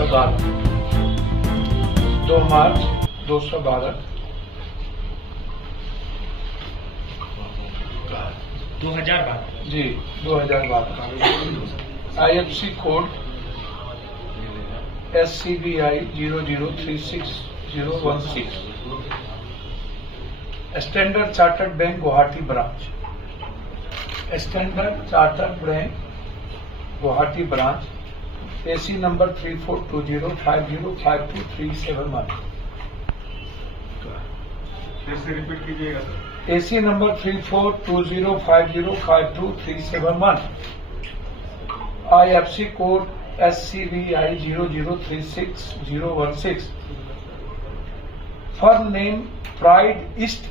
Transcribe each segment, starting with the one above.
212, 2 मार्च 212, 2012 जी 2012। IFC code SCBI 0036016, standard chartered bank Guwahati branch, standard chartered bank Guwahati branch, AC number 3420505237 फिर से repeat कीजिएगा sir. AC number 3420505237, IFC code SCBI 0036016, firm name pride east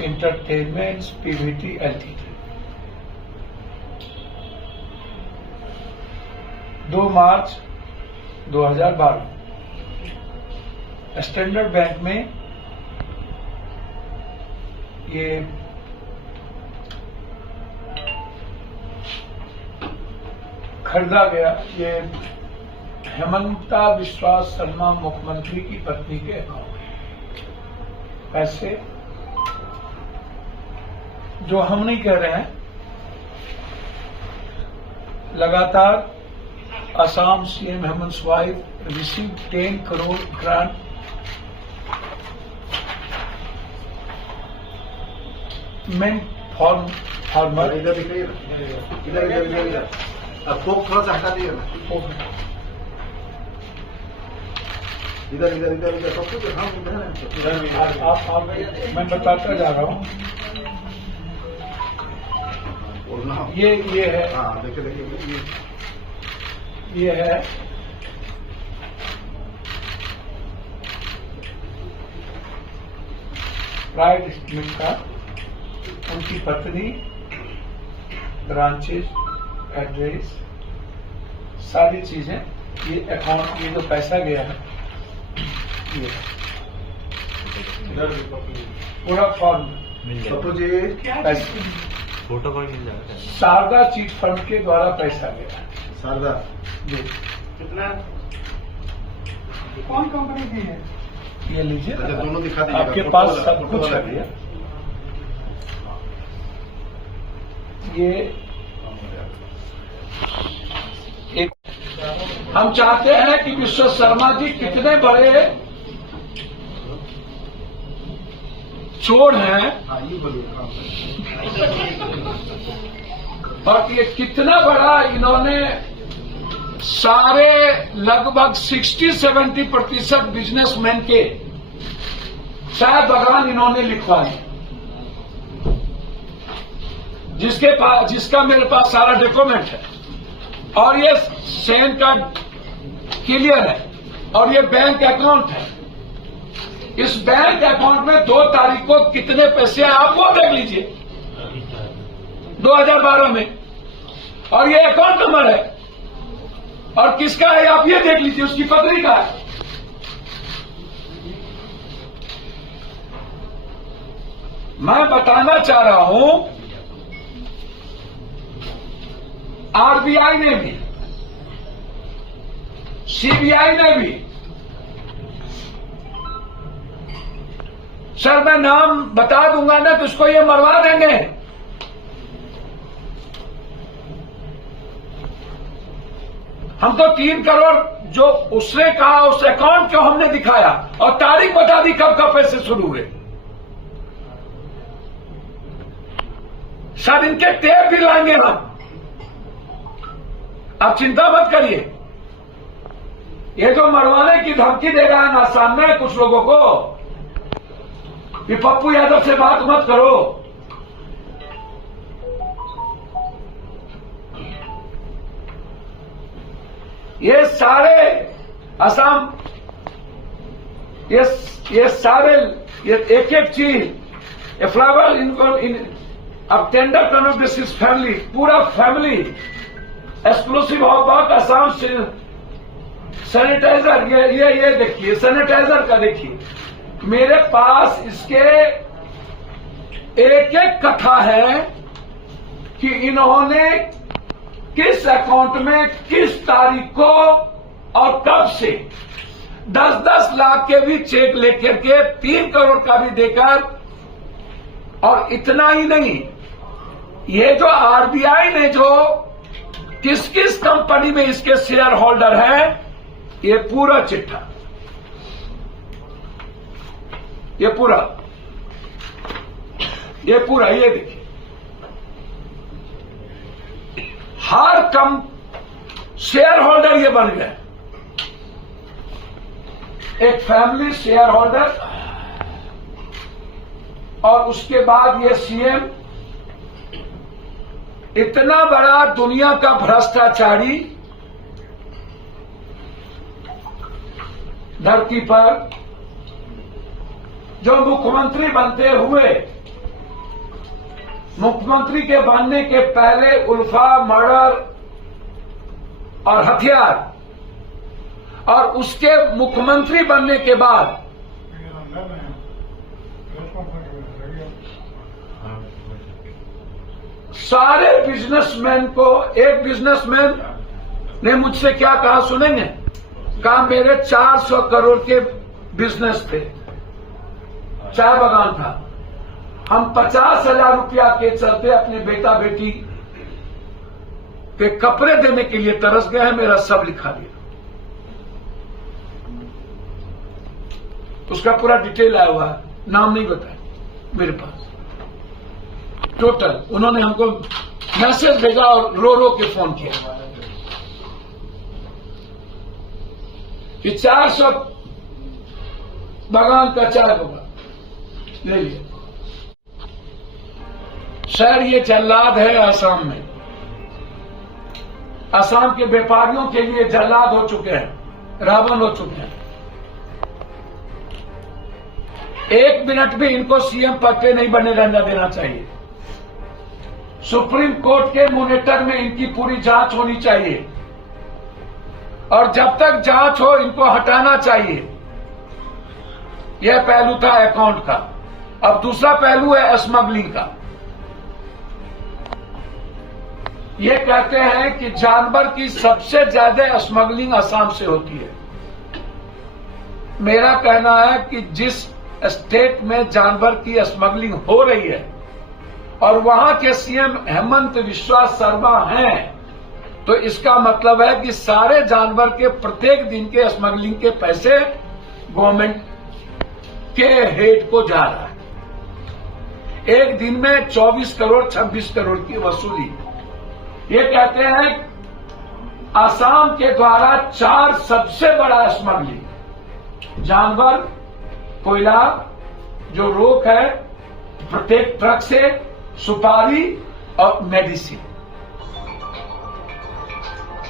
entertainments PVT LTD, 2 मार्च 2012। Standard bank में ये खरीदा गया, ये हेमंता बिस्वा शर्मा मुख्यमंत्री की पत्नी के अकाउंट पैसे, जो हम नहीं कह रहे हैं, लगातार Assam CM Hemant wife receive 10 crore grant farmer. इधर दिखाइए ना, इधर इधर इधर इधर। अब फोक थोड़ा सा हटा दिए ना, इधर इधर इधर इधर सब कुछ। हाँ इधर है। आप मैं बताता जा रहा हूँ। बोलना ये है, हाँ देखिए देखिए ये है प्राइड स्टेटमेंट का, उनकी पत्नी, ब्रांचेस, एड्रेस, सारी चीजें, ये अकाउंट, ये जो पैसा गया है, ये पूरा फॉर्म सपोज ये फोटो कॉपी मिल जाएगा। शारदा चिट फंड के द्वारा पैसा गया है शारदा जी। कितना कौन कंपनी की है ये लीजिए, अच्छा, दोनों दिखा दीजिएगा। आपके फोटो पास वाला, सब फोटो कुछ वाला है भैया। ये एक, हम चाहते हैं कि विश्व शर्मा जी कितने बड़े चोर हैं हाँ ये बोलिए। हाँ और ये कितना बड़ा इन्होंने सारे लगभग 60-70% बिजनेसमैन के चाय बागान इन्होंने लिखवाए, जिसका मेरे पास सारा डॉक्यूमेंट है, और ये सैन कार्ड क्लियर है, और ये बैंक अकाउंट है। इस बैंक अकाउंट में 2 तारीख को कितने पैसे हैं आप वो देख लीजिए, 2012 में, और ये अकाउंट नंबर है, और किसका है आप ये देख लीजिए, उसकी पत्नी का है। मैं बताना चाह रहा हूं, RBI ने भी, CBI ने भी, सर मैं नाम बता दूंगा ना तो उसको ये मरवा देंगे। हमको 3 करोड़ जो उसने कहा, उस अकाउंट को हमने दिखाया और तारीख बता दी कब कब पैसे शुरू हुए। सर इनके टेप भी लाएंगे हम, आप चिंता मत करिए। ये जो मरवाने की धमकी दे रहा है ना सामने कुछ लोगों को कि पप्पू यादव से बात मत करो, ये सारे असम, ये सारे, ये एक एक चीज फ्लावर इन अब टेंडर कन्वर्सेस फैमिली, पूरा family exclusive of Assam sanitiser, ये देखिए सैनिटाइजर का देखिए, मेरे पास इसके एक एक कथा है कि इन्होंने किस अकाउंट में किस तारीख को और कब से 10-10 लाख के भी चेक लेकर के 3 करोड़ का भी देकर, और इतना ही नहीं, ये जो आरबीआई ने जो किस किस कंपनी में इसके शेयर होल्डर हैं, ये पूरा चिट्ठा, ये पूरा ये देखिए, हर कम शेयर होल्डर ये बन गए। एक फैमिली शेयर होल्डर, और उसके बाद ये सीएम, इतना बड़ा दुनिया का भ्रष्टाचारी धरती पर, जो मुख्यमंत्री बनते हुए, मुख्यमंत्री के बनने के पहले उल्फा, मर्डर और हथियार, और उसके मुख्यमंत्री बनने के बाद सारे बिजनेसमैन को, एक बिजनेसमैन ने मुझसे क्या कहा सुनेंगे? कहा मेरे 400 करोड़ के बिजनेस थे, चाय बागान था, हम 50,000 रुपया के चलते अपने बेटा बेटी के कपड़े देने के लिए तरस गए हैं, मेरा सब लिखा दिया। उसका पूरा डिटेल आया हुआ है, नाम नहीं बताया मेरे पास। टोटल उन्होंने हमको मैसेज भेजा और रो रो के फोन किया कि 400 बागान का चाय बागान ले लिया। सर, ये जल्लाद है असम में। असम के व्यापारियों के लिए जल्लाद हो चुके हैं, रावण हो चुके हैं। 1 मिनट भी इनको सीएम पद पे नहीं बनने देना चाहिए। सुप्रीम कोर्ट के मॉनिटर में इनकी पूरी जांच होनी चाहिए, और जब तक जांच हो इनको हटाना चाहिए। यह पहलू था अकाउंट का। अब दूसरा पहलू है स्मगलिंग का। ये कहते हैं कि जानवर की सबसे ज्यादा स्मगलिंग असम से होती है। मेरा कहना है कि जिस स्टेट में जानवर की स्मगलिंग हो रही है और वहां के सीएम हेमंत बिस्वा शर्मा हैं, तो इसका मतलब है कि सारे जानवर के प्रत्येक दिन के स्मगलिंग के पैसे गवर्नमेंट के हेड को जा रहा है। एक दिन में 24 करोड़ 26 करोड़ की वसूली। ये कहते हैं असम के द्वारा 4 सबसे बड़ा स्मगलिंग, जानवर, कोयला, जो रोक है प्रत्येक ट्रक से, सुपारी और मेडिसिन,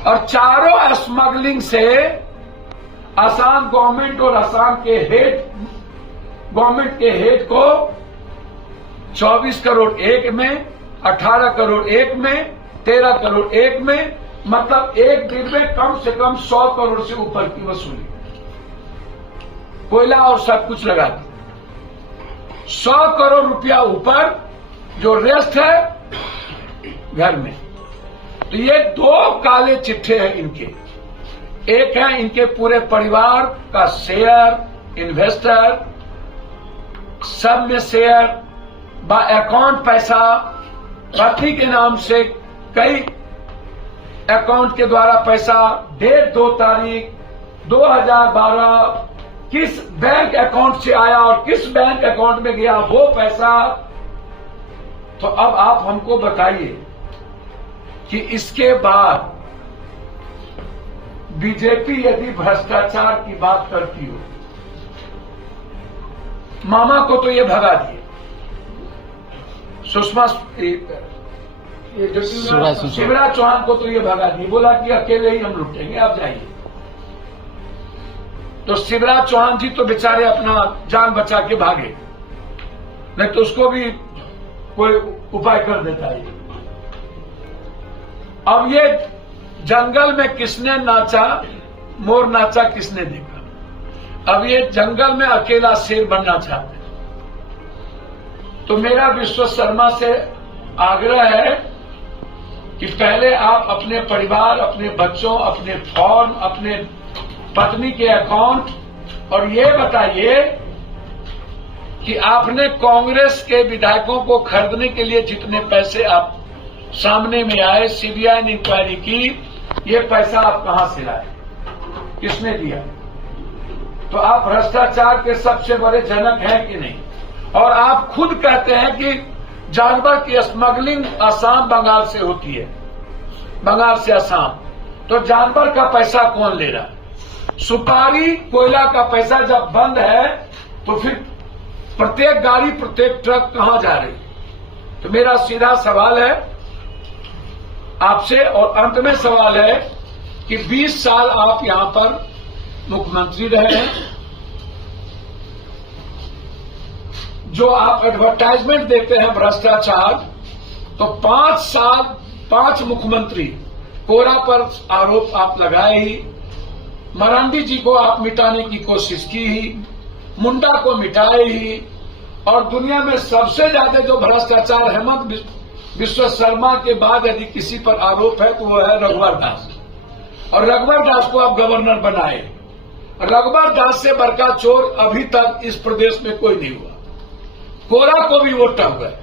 और चारों स्मगलिंग से असम गवर्नमेंट और असम के गवर्नमेंट के हेड को 24 करोड़ एक में, 18 करोड़ एक में, 13 करोड़ एक में, मतलब एक दिन में कम से कम 100 करोड़ से ऊपर की वसूली, कोयला और सब कुछ लगा दी। 100 करोड़ रुपया ऊपर, जो रेस्ट है घर में। तो ये 2 काले चिट्ठे हैं इनके। एक है इनके पूरे परिवार का शेयर, इन्वेस्टर, सब में शेयर, अकाउंट पैसा, पत्नी के नाम से कई अकाउंट के द्वारा पैसा, डेट 2 तारीख 2012 किस बैंक अकाउंट से आया और किस बैंक अकाउंट में गया वो पैसा। तो अब आप हमको बताइए कि इसके बाद बीजेपी यदि भ्रष्टाचार की बात करती हो, मामा को तो ये भगा दिए, सुषमा शिवराज चौहान को तो ये भगा दिए, बोला कि अकेले ही हम लुटेंगे, आप जाइए। तो शिवराज चौहान जी तो बेचारे अपना जान बचा के भागे, नहीं तो उसको भी कोई उपाय कर देता है। अब ये जंगल में किसने नाचा, मोर नाचा किसने देखा। अब ये जंगल में अकेला शेर बनना चाहते हैं। तो मेरा विश्व शर्मा से आग्रह है कि पहले आप अपने परिवार, अपने बच्चों, अपने फॉर्म, अपने पत्नी के अकाउंट और ये बताइए कि आपने कांग्रेस के विधायकों को खरीदने के लिए जितने पैसे आप सामने में आए, सीबीआई ने इंक्वायरी की, ये पैसा आप कहां से लाए, किसने दिया? तो आप भ्रष्टाचार के सबसे बड़े जनक हैं कि नहीं? और आप खुद कहते हैं कि जानवर की स्मगलिंग असम बंगाल से होती है, बंगाल से असम, तो जानवर का पैसा कौन ले रहा है? सुपारी, कोयला का पैसा जब बंद है तो फिर प्रत्येक गाड़ी, प्रत्येक ट्रक कहां जा रही? तो मेरा सीधा सवाल है आपसे और अंत में सवाल है कि 20 साल आप यहां पर मुख्यमंत्री रहे हैं, जो आप एडवर्टाइजमेंट देते हैं भ्रष्टाचार, तो 5 साल 5 मुख्यमंत्री कोरा पर आरोप आप लगाए ही, मरांडी जी को आप मिटाने की कोशिश की ही, मुंडा को मिटाए ही, और दुनिया में सबसे ज्यादा जो भ्रष्टाचार हेमंत विश्व शर्मा के बाद यदि किसी पर आरोप है तो वो है रघुवर दास, और रघुवर दास को आप गवर्नर बनाए। रघुवर दास से बड़का चोर अभी तक इस प्रदेश में कोई नहीं हुआ। कोरा को भी वो टप गए।